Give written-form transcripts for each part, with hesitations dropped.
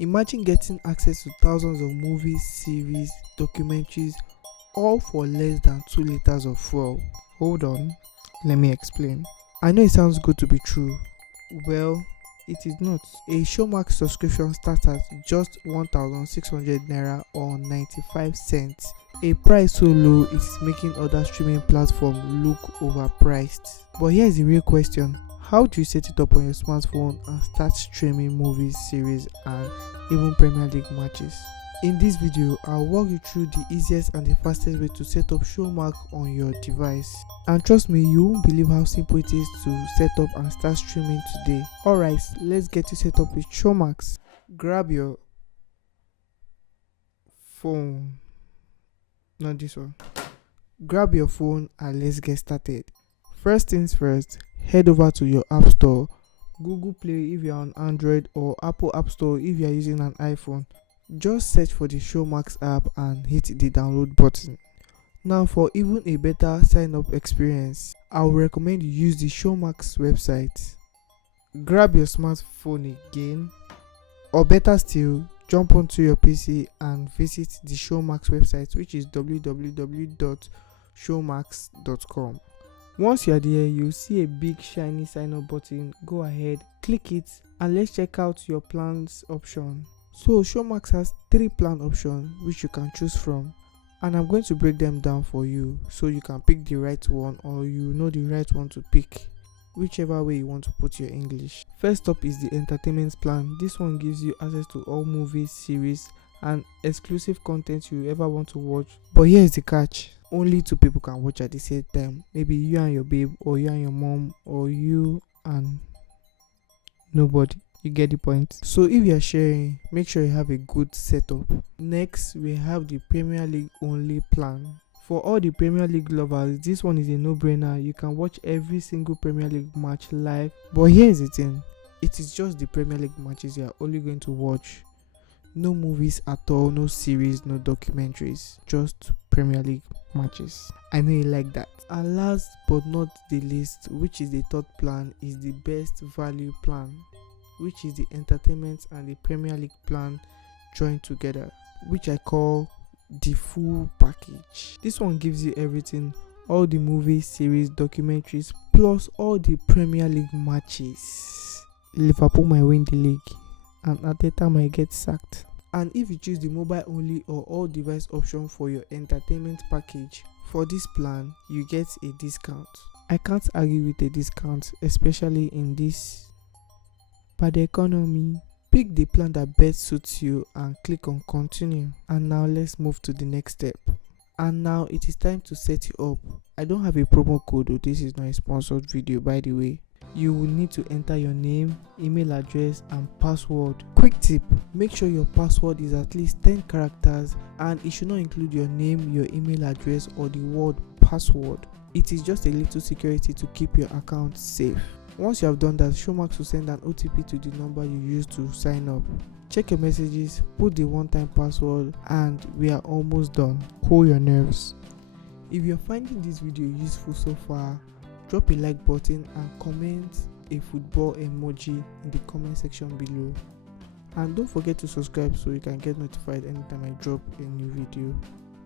Imagine getting access to thousands of movies, series, documentaries, all for less than 2 liters of fuel. Hold on, let me explain. I know it sounds good to be true. Well, it is not. A Showmax subscription starts at just 1,600 naira or 95 cents. A price so low it is making other streaming platforms look overpriced. But here's the real question. How do you set it up on your smartphone and start streaming movies, series and even Premier League matches? In this video, I'll walk you through the easiest and the fastest way to set up Showmax on your device. And trust me, you won't believe how simple it is to set up and start streaming today. Alright, let's get you set up with Showmax. Grab your phone. Not this one. Grab your phone and let's get started. First things first, head over to your app store, Google Play if you're on Android or Apple App Store if you're using an iPhone. Just search for the Showmax app and hit the download button. Now for even a better sign up experience, I would recommend you use the Showmax website. Grab your smartphone again, or better still, jump onto your PC and visit the Showmax website, which is www.showmax.com. Once you are there, you'll see a big shiny sign up button. Go ahead, click it and let's check out your plans option. So Showmax has 3 plan options which you can choose from, and I'm going to break them down for you so you can pick the right one, or you know the right one to pick, whichever way you want to put your English. First up is the entertainment plan. This one gives you access to all movies, series and exclusive content you ever want to watch. But here's the catch. Only 2 people can watch at the same time. Maybe you and your babe, or you and your mom, or you and nobody. You get the point. So if you are sharing, make sure you have a good setup. Next, we have the Premier League only plan. For all the Premier League lovers, this one is a no-brainer. You can watch every single Premier League match live. But here's the thing, it is just the Premier League matches you are only going to watch. No movies at all, no series, no documentaries, just Premier League matches. I know you like that. And last but not the least, which is the third plan, is the best value plan, which is the entertainment and the Premier League plan joined together, which I call the full package. This one gives you everything, all the movies, series, documentaries, plus all the Premier League matches. Liverpool might win the league and Arteta might get sacked. And if you choose the mobile only or all device option for your entertainment package, for this plan you get a discount. I can't argue with a discount, especially in this bad economy. Pick the plan that best suits you and click on continue. And now let's move to the next step. And now it is time to set you up. I don't have a promo code, or this is not a sponsored video by the way. You will need to enter your name, email address and password. Quick tip, make sure your password is at least 10 characters and it should not include your name, your email address or the word password. It is just a little security to keep your account safe. Once you have done that, Showmax will send an OTP to the number you used to sign up. Check your messages, put the one-time password and we are almost done. Cool your nerves. If you're finding this video useful so far, drop a like button and comment a football emoji in the comment section below. And don't forget to subscribe so you can get notified anytime I drop a new video.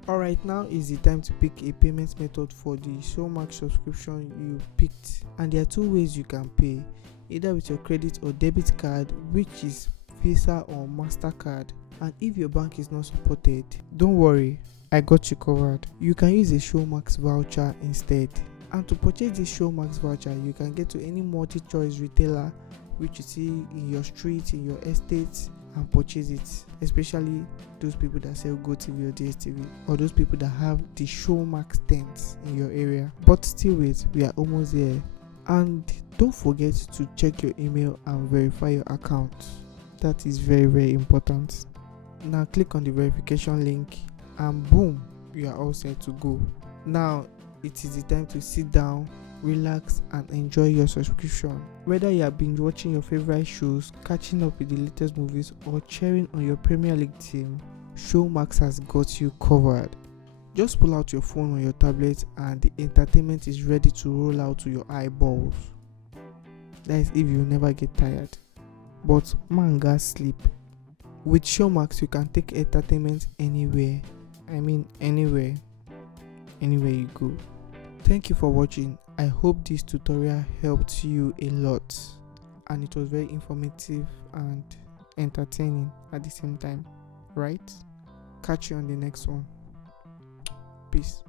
Alright, now is the time to pick a payment method for the Showmax subscription you picked. And there are 2 ways you can pay, either with your credit or debit card, which is Visa or MasterCard. And if your bank is not supported, don't worry, I got you covered. You can use a Showmax voucher instead. And to purchase this Showmax voucher, you can get to any multi-choice retailer which you see in your street, in your estate, and purchase it, especially those people that sell GoTV or DSTV, or those people that have the Showmax tents in your area. But still wait, we are almost there. And don't forget to check your email and verify your account. That is very, very important. Now click on the verification link and boom, you are all set to go. Now it is the time to sit down, relax and enjoy your subscription. Whether you have been watching your favorite shows, catching up with the latest movies or cheering on your Premier League team, Showmax has got you covered. Just pull out your phone or your tablet and the entertainment is ready to roll out to your eyeballs. That is if you never get tired. But man, guys, sleep. With Showmax, you can take entertainment anywhere. I mean, anywhere you go. Thank you for watching. I hope this tutorial helped you a lot and it was very informative and entertaining at the same time, right? Catch you on the next one. Peace.